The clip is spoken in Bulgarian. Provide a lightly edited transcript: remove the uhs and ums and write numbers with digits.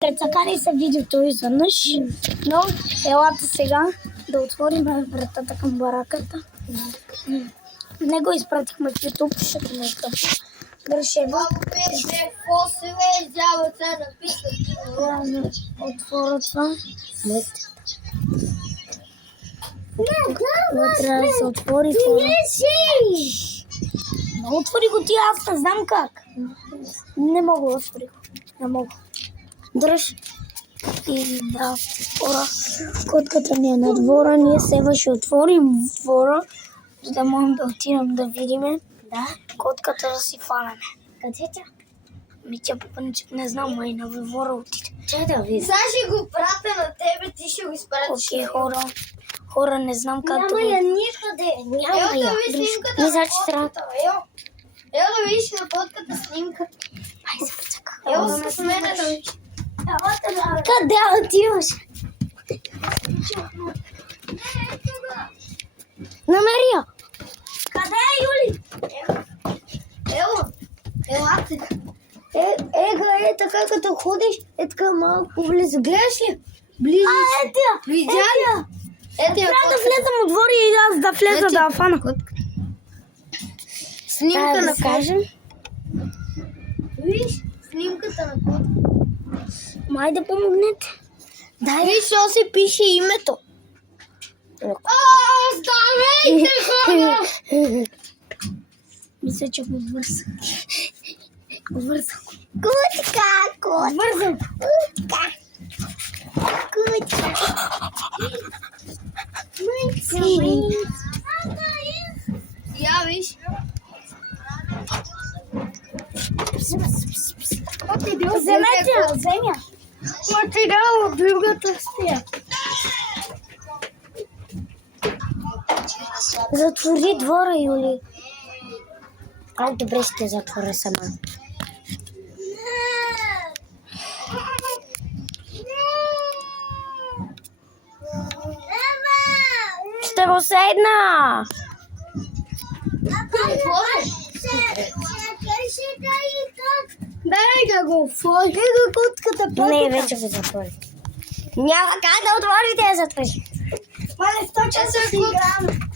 Прецакани се видеото изведнъж, но елата сега да отворим вратата към бараката. Не го изпратихме в YouTube, защото не е тъпо. Грешево. Отворя това. Трябва да се отвори това. Не отвори го ти, аз не знам как. Не мога да отвори го. Не мога. Дръж. И да, хора, котката ни е на двора, ние сега ще отворим двора, за да можем да отидем да видим. Да. Котката да си фанеме. Къде тя? Тя по принцип не знам, май на двора отиде. Чай да видим. Сега ще го пратя на тебе, ти ще го изпратиш. Окей, хора, не знам как да Няма го... я никъде. Няма Ела я. да видиш снимката Не, на значи трябва. котката. Ела да видиш на котката снимката. Ай, се прецака. Ела с мене да видиш. Къде отиваш? Намери я. Къде е Юли? Ела ти. Ега, така като ходиш, е така малко близо. Гледаш ли? Близо. Ето Видя ли? Ето я трябва да котката. влезам отвори и аз да влеза да я фана. Снимка на котката. кажем. Виж снимката на котката. Май да помогнете. Виж, що се пише името. Оставете хора! Мисля, че го вързах. Вързах. Кутка, Вързах. кутка. Я виж. Вземете я, вземя. Материал от другата стия. Затвори двора, Юли. Ай, добре, ще затворя сама. Ще го седна. Дай да го отвори до котката. Не, вече го затвори. Няма как да отворите, я затвори. Мале, 100 часа си играм.